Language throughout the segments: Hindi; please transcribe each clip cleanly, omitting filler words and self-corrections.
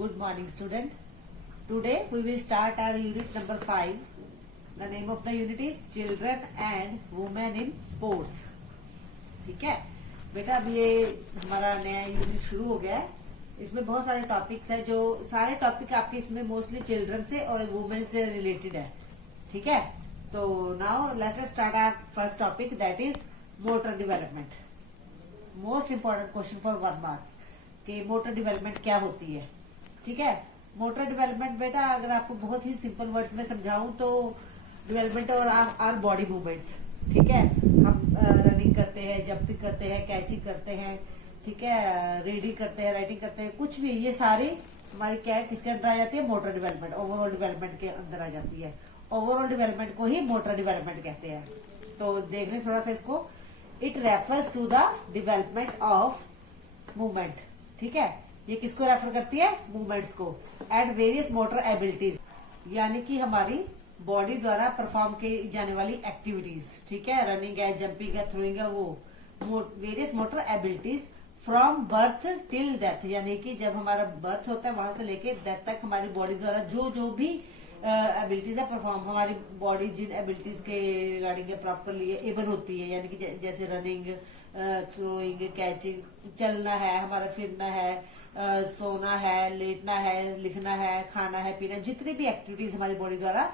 Good morning, student. Today we will start our unit number 5. The name of the unit is Children and Women in Sports. ठीक है बेटा, अब ये हमारा नया यूनिट शुरू हो गया है. इसमें बहुत सारे टॉपिक्स है, जो सारे टॉपिक आपके इसमें मोस्टली चिल्ड्रन से और वुमेन से रिलेटेड है. ठीक है, तो now let us start our first topic, that is motor development. Most important question for 1 marks कि मोटर डेवलपमेंट क्या होती है. ठीक है, मोटर डेवलपमेंट बेटा अगर आपको बहुत ही सिंपल वर्ड्स में समझाऊं तो डेवलपमेंट और आर बॉडी मूवमेंट्स. ठीक है, हम रनिंग करते हैं, जंपिंग करते हैं, कैचिंग करते हैं, ठीक है, रीडिंग करते हैं, राइटिंग करते हैं, कुछ भी, ये सारी हमारी क्या है, किसके अंदर आ जाती है? मोटर डेवलपमेंट, ओवरऑल डेवलपमेंट के अंदर आ जाती है. ओवरऑल डेवलपमेंट को ही मोटर डेवलपमेंट कहते हैं. तो देख लें थोड़ा सा इसको. It refers to the development of movement. ठीक है, ये किसको रेफर करती है? मूवमेंट्स को. एंड वेरियस मोटर एबिलिटीज, यानी कि हमारी बॉडी द्वारा परफॉर्म की जाने वाली एक्टिविटीज. ठीक है, रनिंग है, जंपिंग है, थ्रोइंग है, वो various motor abilities from birth till death, यानी कि जब हमारा बर्थ होता है वहां से लेके डेथ तक हमारी बॉडी द्वारा जो जो भी एबिलिटीज है परफॉर्म, हमारी बॉडी जिन एबिलिटीज के रिगार्डिंग प्रॉपरली एबल होती है, यानी कि जैसे रनिंग, थ्रोइंग, कैचिंग, चलना है, हमारा फिरना है, सोना है, लेटना है, लिखना है, खाना है, पीना, जितनी भी एक्टिविटीज हमारी बॉडी द्वारा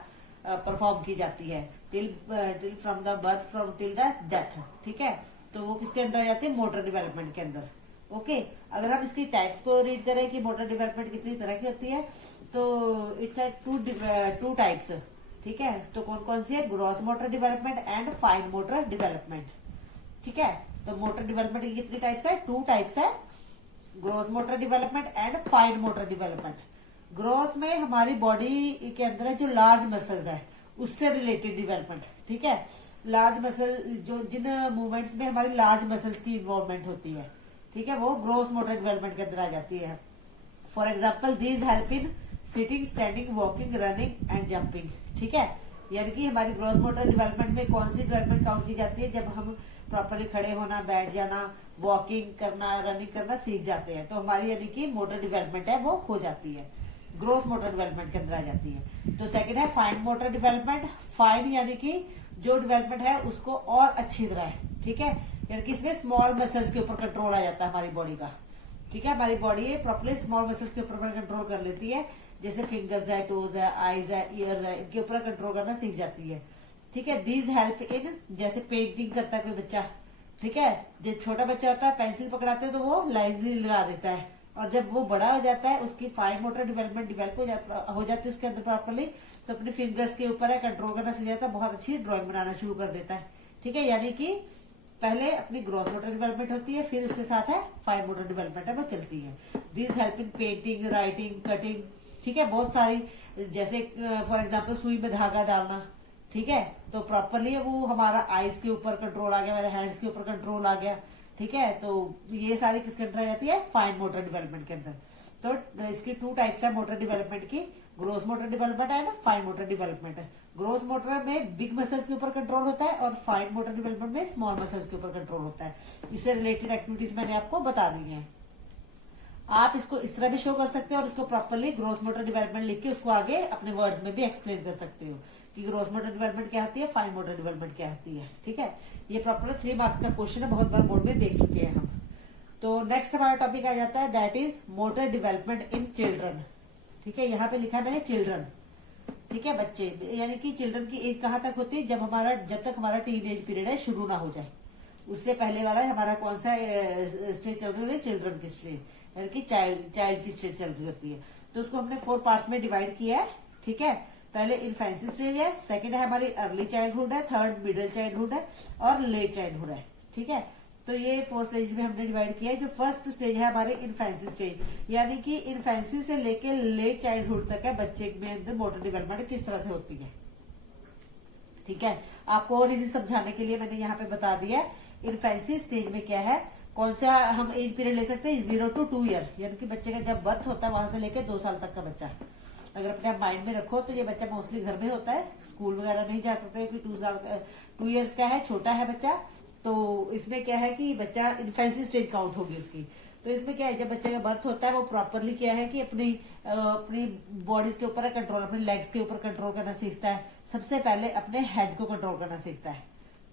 परफॉर्म की जाती है till from the birth from till the death. ठीक है, तो वो किसके अंदर आ जाती है? मोटर डेवलपमेंट के अंदर. ओके, अगर हम इसकी टाइप्स को रीड करें कि मोटर डेवलपमेंट कितनी तरह की होती है, तो इट्स एट टू टाइप्स. ठीक है, तो कौन कौन सी है? Gross motor development and fine motor development. ठीक है, तो मोटर डेवलपमेंट की कितनी टाइप्स है? 2 टाइप्स है, gross motor development and fine motor development. Gross में हमारी बॉडी के अंदर जो लार्ज मसल्स है उससे रिलेटेड डेवलपमेंट. ठीक है, लार्ज मसल, जो जिन मूवमेंट्स में हमारी लार्ज मसल्स की इन्वॉल्वमेंट होती है, ठीक है, वो ग्रॉस मोटर डेवलपमेंट के अंदर आ जाती है. For example, these help in sitting, standing, walking, running and jumping. ठीक है, यानी कि हमारी ग्रॉस मोटर डेवलपमेंट में कौन सी डेवलपमेंट काउंट की जाती है? जब हम प्रॉपरली खड़े होना, बैठ जाना, वॉकिंग करना, रनिंग करना सीख जाते हैं, तो हमारी यानी कि मोटर डेवलपमेंट है वो हो जाती है, ग्रोथ मोटर डेवलपमेंट के अंदर आ जाती है. तो सेकंड है फाइन मोटर डेवलपमेंट. फाइन यानी कि जो डेवलपमेंट है उसको और अच्छी तरह है. ठीक है, यानी कि इसमें स्मॉल मसल्स के ऊपर कंट्रोल आ जाता है हमारी बॉडी का. ठीक है, हमारी बॉडी प्रॉपरली स्मॉल मसल्स के ऊपर कंट्रोल कर लेती है, जैसे फिंगर्स है, टोज है, आईज है, ईयर्स है, इनके ऊपर कंट्रोल करना सीख जाती है. ठीक है, दीज हेल्प इन, जैसे पेंटिंग करता है कोई बच्चा, ठीक है, जब छोटा बच्चा होता है पेंसिल पकड़ाते हैं तो वो लाइन्स लगा देता है, और जब वो बड़ा हो जाता है उसकी फाइन मोटर डेवलपमेंट डेवलप हो जाती है उसके अंदर प्रॉपरली, तो अपने फिंगर्स के ऊपर है कंट्रोल करना सीख जाता है, बहुत अच्छी ड्राइंग बनाना शुरू कर देता है. ठीक है, यानी कि पहले अपनी ग्रॉस मोटर डेवलपमेंट होती है, फिर उसके साथ है फाइन मोटर डेवलपमेंट है वो चलती है. This help in painting, writing, cutting. ठीक है, बहुत सारी, जैसे फॉर एग्जाम्पल सुई में धागा डालना. ठीक है, तो प्रॉपरली वो हमारा आईज के ऊपर कंट्रोल आ गया, मेरे हैंड्स के ऊपर कंट्रोल आ गया. ठीक है, तो ये सारी किसके अंदर आ जाती है? फाइन मोटर डेवलपमेंट के अंदर. तो इसकी 2 टाइप्स है मोटर डेवलपमेंट की, gross motor development and fine motor development. Gross motor में बिग मसल्स के ऊपर कंट्रोल होता है और फाइन मोटर डेवलपमेंट में स्मॉल मसल्स के ऊपर कंट्रोल होता है. इससे रिलेटेड एक्टिविटीज मैंने आपको बता दी है. आप इसको इस तरह भी शो कर सकते हो और इसको प्रॉपरली ग्रोस मोटर डेवलपमेंट लिख के उसको आगे अपने वर्ड्स में भी एक्सप्लेन कर सकते हो कि ग्रोस मोटर डेवलपमेंट क्या होती है, फाइन मोटर डेवलपमेंट क्या होती है. ठीक है, ये प्रॉपर 3 मार्क्स का क्वेश्चन है, बहुत बार बोर्ड में देख चुके हैं हम. तो नेक्स्ट हमारा टॉपिक आ जाता है, that is motor development in children. ठीक है, यहाँ पे लिखा है मैंने चिल्ड्रन. ठीक है, बच्चे, यानी कि चिल्ड्रन की एज कहाँ तक होती है? जब तक हमारा टीन एज पीरियड है शुरू ना हो जाए, उससे पहले वाला हमारा कौन सा स्टेज चल रही है? चिल्ड्रन की स्टेज, यानी कि चाइल्ड की स्टेज चल रही होती है. तो उसको हमने 4 पार्ट्स में डिवाइड किया है. ठीक है, पहले इन्फेंसी स्टेज है, सेकंड है हमारी अर्ली चाइल्डहुड है, थर्ड मिडिल चाइल्डहुड है और लेट चाइल्डहुड है. ठीक है, तो ये 4 स्टेज में हमने डिवाइड किया है. जो फर्स्ट स्टेज है हमारे इन्फेंसी स्टेज, यानी कि इन्फेंसी से लेके लेट चाइल्डहुड तक है बच्चे में अंदर मोटर डेवलपमेंट किस तरह से होती है. ठीक है, आपको और इजी समझाने के लिए मैंने यहाँ पे बता दिया. इन्फेंसी स्टेज में क्या है, कौन सा हम एज पीरियड ले सकते हैं? 0 to 2 ईयर, यानी कि बच्चे का जब बर्थ होता है वहां से लेकर 2 साल तक का बच्चा. अगर अपने आप माइंड में रखो तो ये बच्चा मोस्टली घर में होता है, स्कूल वगैरह नहीं जा सकते क्योंकि 2 ईयर्स का है, छोटा है बच्चा. तो इसमें क्या है कि बच्चा इन्फेंसी स्टेज काउंट होगी उसकी. तो इसमें क्या है, जब बच्चे का बर्थ होता है वो प्रॉपरली क्या है कि अपनी बॉडीज के ऊपर कंट्रोल, अपने लेग्स के ऊपर कंट्रोल करना सीखता है। सबसे पहले अपने हेड को कंट्रोल करना सीखता है।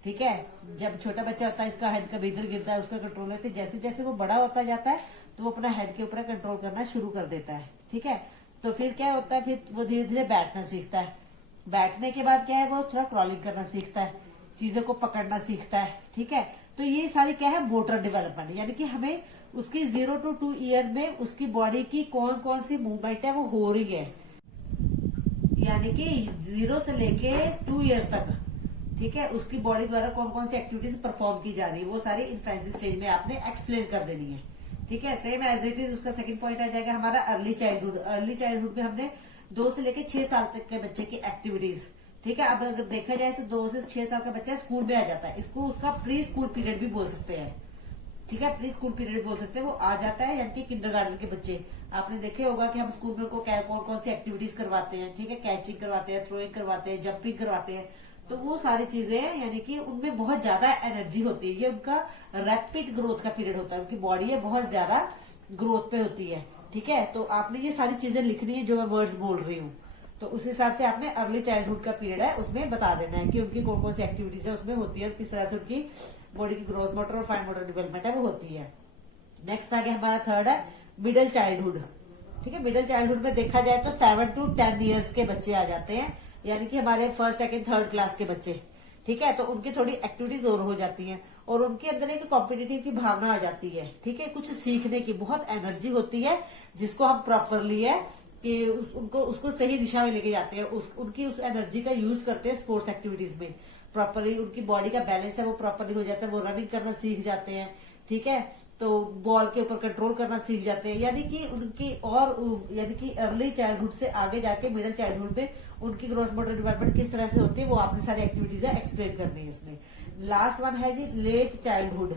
ठीक है, जब छोटा बच्चा होता है इसका हेड कभी इधर गिरता है, उसका कंट्रोल लेते हैं। जैसे जैसे वो बड़ा होता जाता है तो वो अपना हेड के ऊपर कंट्रोल करना शुरू कर देता है। ठीक है, तो फिर क्या होता है, फिर वो धीरे धीरे बैठना सीखता है। बैठने के बाद क्या है, वो थोड़ा क्रॉलिंग करना सीखता है, चीजों को पकड़ना सीखता है। ठीक है, तो ये सारी क्या है, मोटर डेवलपमेंट, यानी कि हमें उसकी 0 to 2 ईयर में उसकी बॉडी की कौन कौन सी मूवमेंट है वो हो रही है, यानी कि 0 से लेके 2 ईयर्स तक। ठीक है, उसकी बॉडी द्वारा कौन कौन सी एक्टिविटीज परफॉर्म की जा रही है वो सारी इन्फेंसी स्टेज में आपने एक्सप्लेन कर देनी है। ठीक है, सेम एज इट इज उसका सेकंड पॉइंट आ जाएगा हमारा अर्ली चाइल्डहुड। अर्ली चाइल्डहुड में हमने 2 से लेके 6 साल तक के बच्चे की एक्टिविटीज। ठीक है, अब अगर देखा जाए तो 2 से 6 साल का बच्चा स्कूल में आ जाता है, इसको उसका प्री स्कूल पीरियड भी बोल सकते हैं। ठीक है, प्री स्कूल पीरियड बोल सकते हैं, वो आ जाता है, यानी कि किंडरगार्टन के बच्चे। आपने देखे होगा कि हम स्कूल में उनको कौन कौन सी एक्टिविटीज करवाते हैं। ठीक है, कैचिंग करवाते हैं, थ्रोइंग करवाते हैं, जंपिंग करवाते हैं, तो वो सारी चीजें यानी कि उनमें बहुत ज्यादा एनर्जी होती है। ये उनका रैपिड ग्रोथ का पीरियड होता है, उनकी बॉडी है बहुत ज्यादा ग्रोथ पे होती है। ठीक है, तो आपने ये सारी चीजें लिखनी है जो मैं वर्ड्स बोल रही हूँ, तो उस हिसाब से आपने अर्ली चाइल्डहुड का पीरियड है उसमें बता देना है कि उनकी कौन कौन सी एक्टिविटीज है उसमें होती है और किस तरह से उनकी बॉडी की ग्रोथ मोटर और फाइन मोटर डेवलपमेंट है वो होती है। नेक्स्ट आ गया हमारा थर्ड है मिडिल चाइल्डहुड। ठीक है, मिडिल चाइल्डहुड में देखा जाए तो 7 to 10 ईयर्स के बच्चे आ जाते हैं, यानी कि हमारे फर्स्ट सेकंड थर्ड क्लास के बच्चे। ठीक है, तो उनकी थोड़ी एक्टिविटीज और हो जाती हैं और उनके अंदर एक कॉम्पिटिटिव की भावना आ जाती है। ठीक है, कुछ सीखने की बहुत एनर्जी होती है जिसको हम प्रॉपरली है कि उनको उसको सही दिशा में लेके जाते हैं, उनकी उस एनर्जी का यूज करते हैं स्पोर्ट्स एक्टिविटीज में। प्रॉपरली उनकी बॉडी का बैलेंस है वो प्रॉपरली हो जाता है, वो रनिंग करना सीख जाते हैं। ठीक है, तो बॉल के ऊपर कंट्रोल करना सीख जाते हैं, यानी कि उनकी और यानी कि अर्ली चाइल्डहुड से आगे जाके मिडिल चाइल्डहुड में उनकी ग्रोथ मोटर डेवलपमेंट किस तरह से होती है वो आपने सारी एक्टिविटीज है एक्सप्लेन करनी है इसमें। लास्ट वन है जी लेट चाइल्डहुड।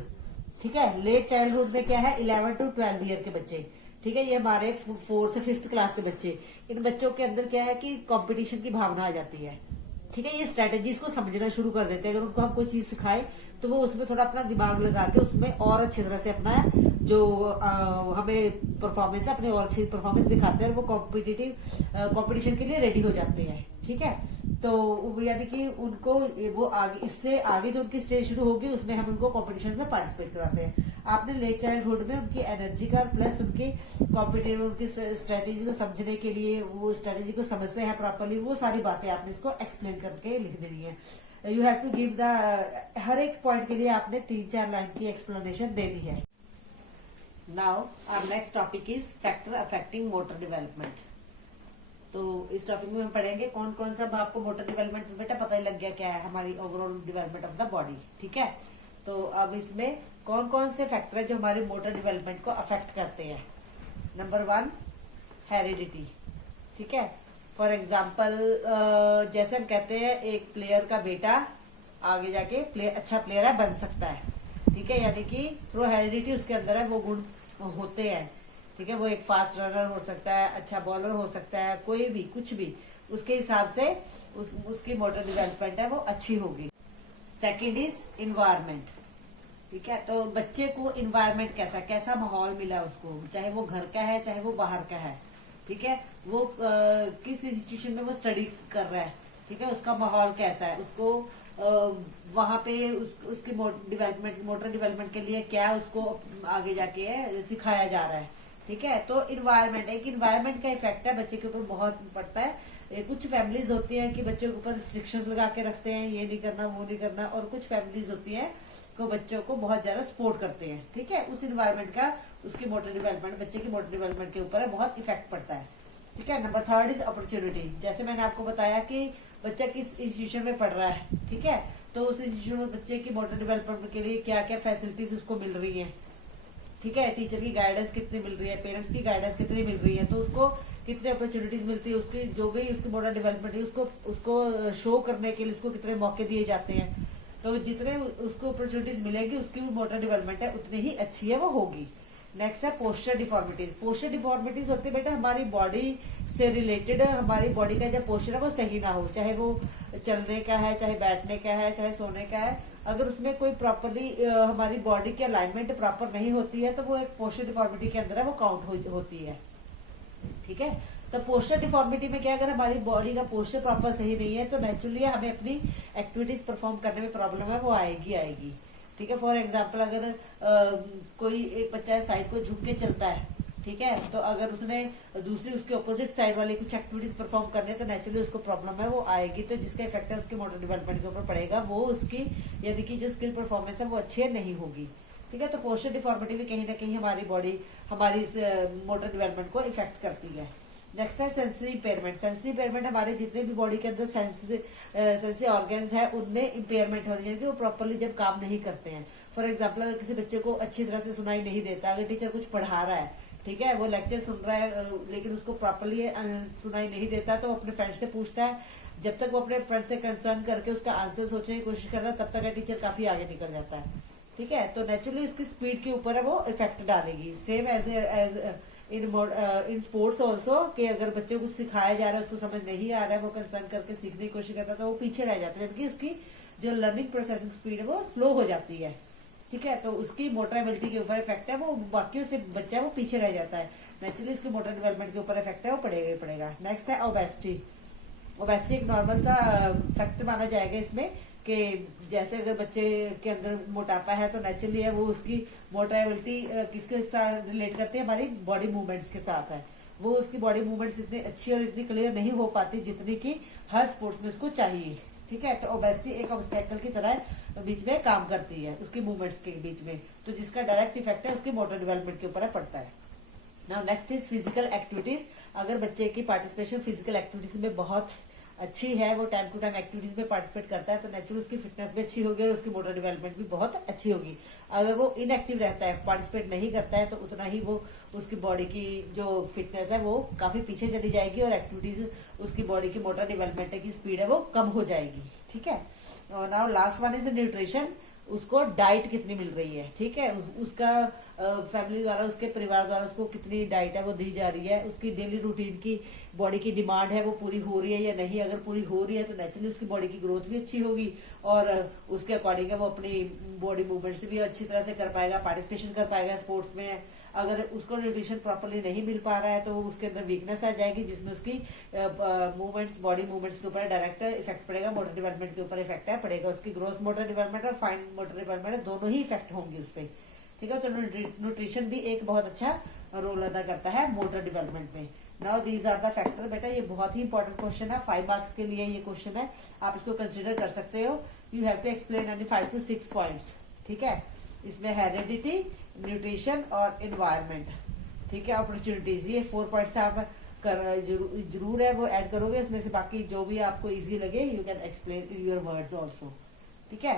ठीक है, लेट चाइल्डहुड में क्या है, 11 to 12 ईयर के बच्चे। ठीक है, ये हमारे 4th 5th क्लास के बच्चे। इन बच्चों के अंदर क्या है कि कंपटीशन की भावना आ जाती है। ठीक है, ये स्ट्रेटेजीज को समझना शुरू कर देते हैं। अगर उनको हम कोई चीज सिखाएं तो वो उसमें थोड़ा अपना दिमाग लगा के उसमें और अच्छी तरह से अपना जो हमें परफॉर्मेंस है अपनी और अच्छी परफॉर्मेंस दिखाते हैं और वो कंपटीशन के लिए रेडी हो जाते हैं। ठीक है, तो यानी कि उनको वो आगे इससे आगे जो उनकी स्टेज शुरू होगी उसमें हम उनको कंपटीशन में पार्टिसिपेट कराते हैं। आपने लेट चाइल्डहुड में उनकी एनर्जी का प्लस उनकी कॉम्पिटिटिव उनकी स्ट्रेटेजी को समझने के लिए वो स्ट्रेटेजी को समझते हैं प्रॉपरली, वो सारी बातें आपने इसको एक्सप्लेन करके लिख देनी है। You have to give the हर एक पॉइंट के लिए आपने 3-4 लाइन की एक्सप्लेनेशन देनी है। Now our next topic is factor affecting motor development. तो इस टॉपिक में हम पढ़ेंगे कौन कौन सा आपको मोटर डेवलपमेंट बेटा पता ही लग गया क्या है, हमारी overall development of the body. ठीक है, तो अब इसमें कौन कौन से फैक्टर है जो हमारे मोटर डेवलपमेंट को अफेक्ट करते हैं। Number 1 heredity. ठीक है, फॉर एग्जाम्पल जैसे हम कहते हैं एक प्लेयर का बेटा आगे जाके अच्छा प्लेयर है बन सकता है। ठीक है, यानी कि थ्रू हेरिडिटी उसके अंदर है वो गुण होते हैं। ठीक है, वो एक फास्ट रनर हो सकता है, अच्छा बॉलर हो सकता है, कोई भी कुछ भी उसके हिसाब से उसकी मोटर डेवलपमेंट है वो अच्छी होगी। Second is environment. ठीक है, तो बच्चे को इन्वायरमेंट कैसा माहौल मिला उसको, चाहे वो घर का है चाहे वो बाहर का है। ठीक है, वो किस इंस्टीट्यूशन में वो स्टडी कर रहा है। ठीक है, उसका माहौल कैसा है, उसको वहां पे उसकी मोटर डेवलपमेंट के लिए क्या उसको आगे जाके सिखाया जा रहा है। ठीक है, तो इन्वायरमेंट का इफेक्ट है बच्चे के ऊपर बहुत पड़ता है। कुछ फैमिलीज होती हैं कि बच्चों के ऊपर रिस्ट्रिक्शंस लगा के रखते हैं, ये नहीं करना वो नहीं करना, और कुछ फैमिलीज होती हैं को बच्चों को बहुत ज्यादा सपोर्ट करते हैं। ठीक है, उस इन्वायरमेंट का उसकी मोटर डेवलपमेंट बच्चे की मोटर डेवलपमेंट के ऊपर बहुत इफेक्ट पड़ता है। ठीक है, नंबर 3 इज अपॉर्चुनिटी। जैसे मैंने आपको बताया कि बच्चा किस इंस्टीट्यूशन में पढ़ रहा है। ठीक है, तो उस इंस्टीट्यूशन में बच्चे की मोटर डेवलपमेंट के लिए क्या क्या फैसिलिटीज उसको मिल रही है। ठीक है, टीचर की गाइडेंस कितनी मिल रही है, पेरेंट्स की गाइडेंस कितनी मिल रही है, तो उसको कितनी अपॉर्चुनिटीज मिलती है, उसकी जो भी उसकी मोटर डेवलपमेंट है उसको शो करने के लिए उसको कितने मौके दिए जाते हैं। तो जितने उसको अपॉर्चुनिटीज मिलेगी उसकी मोटर डेवलपमेंट है उतनी ही अच्छी है वो होगी। नेक्स्ट है पोस्चर डिफॉर्मिटीज। पोस्चर डिफॉर्मिटीज होती है बेटा हमारी बॉडी से रिलेटेड, हमारी बॉडी का जब पोस्चर है वो सही ना हो, चाहे वो चलने का है, चाहे बैठने का है, चाहे सोने का है, अगर उसमें कोई प्रॉपरली हमारी बॉडी की अलाइनमेंट प्रॉपर नहीं होती है तो वो एक पोस्चर डिफॉर्मिटी के अंदर है, वो काउंट होती है। ठीक है, तो पोस्चर डिफॉर्मिटी में क्या, अगर हमारी बॉडी का पोस्चर प्रॉपर सही नहीं है तो नेचुरली हमें अपनी एक्टिविटीज परफॉर्म करने में प्रॉब्लम है, वो आएगी। ठीक है, फॉर एग्जाम्पल अगर कोई एक बच्चा साइड को झुक के चलता है, ठीक है, तो अगर उसने दूसरी उसके ऑपोजिट साइड वाली कुछ एक्टिविटीज परफॉर्म करने तो नेचुरली उसको प्रॉब्लम है, वो आएगी। तो जिसका इफेक्ट है उसके मोटर डेवलपमेंट के ऊपर पड़ेगा, वो उसकी यानी कि जो स्किल परफॉर्मेंस है वो अच्छी नहीं होगी। ठीक है, तो पोस्चर डिफॉर्मिटी भी कहीं ना कहीं हमारी बॉडी, हमारी मोटर डेवलपमेंट को इफेक्ट करती है। नेक्स्ट है सेंसरी इम्पेयरमेंट। सेंसरी इम्पेयरमेंट हमारे जितने भी बॉडी के अंदर सेंसरी ऑर्गन्स है उनमें इम्पेयरमेंट होती है कि वो प्रॉपरली जब काम नहीं करते हैं। फॉर एग्जांपल अगर किसी बच्चे को अच्छी तरह से सुनाई नहीं देता, अगर टीचर कुछ पढ़ा रहा है, ठीक है, वो लेक्चर सुन रहा है लेकिन उसको प्रॉपरली सुनाई नहीं देता, तो अपने फ्रेंड से पूछता है। जब तक वो अपने फ्रेंड से कंसर्न करके उसका आंसर सोचने की कोशिश करता है तब तक टीचर काफी आगे निकल जाता है। ठीक है, तो नेचुरली उसकी स्पीड के ऊपर है वो इफेक्ट डालेगी। Same as in sports also, कि अगर बच्चे को कुछ सिखाया जा रहा है उसको समझ नहीं आ रहा है, वो कंसर्न करके सीखने की कोशिश करता है तो वो पीछे रह जाता है, जबकि उसकी जो लर्निंग प्रोसेसिंग स्पीड है वो स्लो हो जाती है। ठीक है, तो उसकी मोटर एबिलिटी के ऊपर इफेक्ट है, वो बाकियों से बच्चा वो पीछे रह जाता है। नेचुरली उसकी मोटर डेवलपमेंट के ऊपर इफेक्ट है, वो पड़ेगा ही पड़ेगा। नेक्स्ट है ओबेसिटी। ओबेसिटी एक नॉर्मल सा फैक्टर माना जाएगा इसमें, कि जैसे अगर बच्चे के अंदर मोटापा है तो नेचुरली है वो उसकी मोटर एबिलिटी किसके साथ रिलेट करती है, हमारी बॉडी मूवमेंट्स के साथ है। वो उसकी बॉडी मूवमेंट्स इतनी अच्छी और इतनी क्लियर नहीं हो पाती जितनी कि हर स्पोर्ट्स में उसको चाहिए। ठीक है, तो ओबेसिटी एक ऑब्स्टेकल की तरह बीच में काम करती है उसकी मूवमेंट्स के बीच में, तो जिसका डायरेक्ट इफेक्ट है उसकी मोटर डेवलपमेंट के ऊपर पड़ता है। Now next is physical activities. अगर बच्चे की पार्टिसिपेशन फिजिकल एक्टिविटीज में बहुत अच्छी है, वो टाइम टू टाइम एक्टिविटीज में पार्टिसिपेट करता है, तो नेचुरली उसकी फिटनेस भी अच्छी होगी और उसकी मोटर डेवलपमेंट भी बहुत अच्छी होगी। अगर वो इनएक्टिव रहता है, पार्टिसिपेट नहीं करता है, तो उतना ही वो उसकी बॉडी की जो फिटनेस है वो काफी पीछे चली जाएगी और एक्टिविटीज उसकी बॉडी की मोटर डेवलपमेंट की स्पीड है वो कम हो जाएगी। ठीक है, और now last one is nutrition. उसको डाइट कितनी मिल रही है, ठीक है, उसका फैमिली द्वारा, उसके परिवार द्वारा उसको कितनी डाइट है वो दी जा रही है, उसकी डेली रूटीन की बॉडी की डिमांड है वो पूरी हो रही है या नहीं। अगर पूरी हो रही है तो नेचुरली उसकी बॉडी की ग्रोथ भी अच्छी होगी और उसके अकॉर्डिंग है वो अपनी बॉडी मूवमेंट्स भी अच्छी तरह से कर पाएगा, पार्टिसिपेशन कर पाएगा स्पोर्ट्स में। अगर उसको न्यूट्रिशन प्रॉपरली नहीं मिल पा रहा है तो उसके अंदर वीकनेस आ जाएगी, जिसमें उसकी मूवमेंट्स, बॉडी मूवमेंट्स के ऊपर डायरेक्ट इफेक्ट पड़ेगा, मोटर डेवलपमेंट के ऊपर इफेक्ट है पड़ेगा, उसकी ग्रोथ मोटर डेवलपमेंट और फाइन मोटर डेवलपमेंट दोनों ही इफेक्ट होंगे उससे। ठीक है, तो न्यूट्रिशन भी एक बहुत अच्छा रोल अदा करता है मोटर डेवलपमेंट में। Now these are the factor. बेटा ये बहुत ही इंपॉर्टेंट क्वेश्चन है, 5 मार्क्स के लिए ये क्वेश्चन है, आप इसको कंसिडर कर सकते हो। You have to explain any 5 to 6 points. ठीक है, इसमें हेरिडिटी, न्यूट्रिशन और एनवायरनमेंट, ठीक है, अपॉर्चुनिटीज, ये 4 पॉइंट्स आप कर जरूर है वो ऐड करोगे। उसमें से बाकी जो भी आपको इजी लगे you can explain in your words also. ठीक है।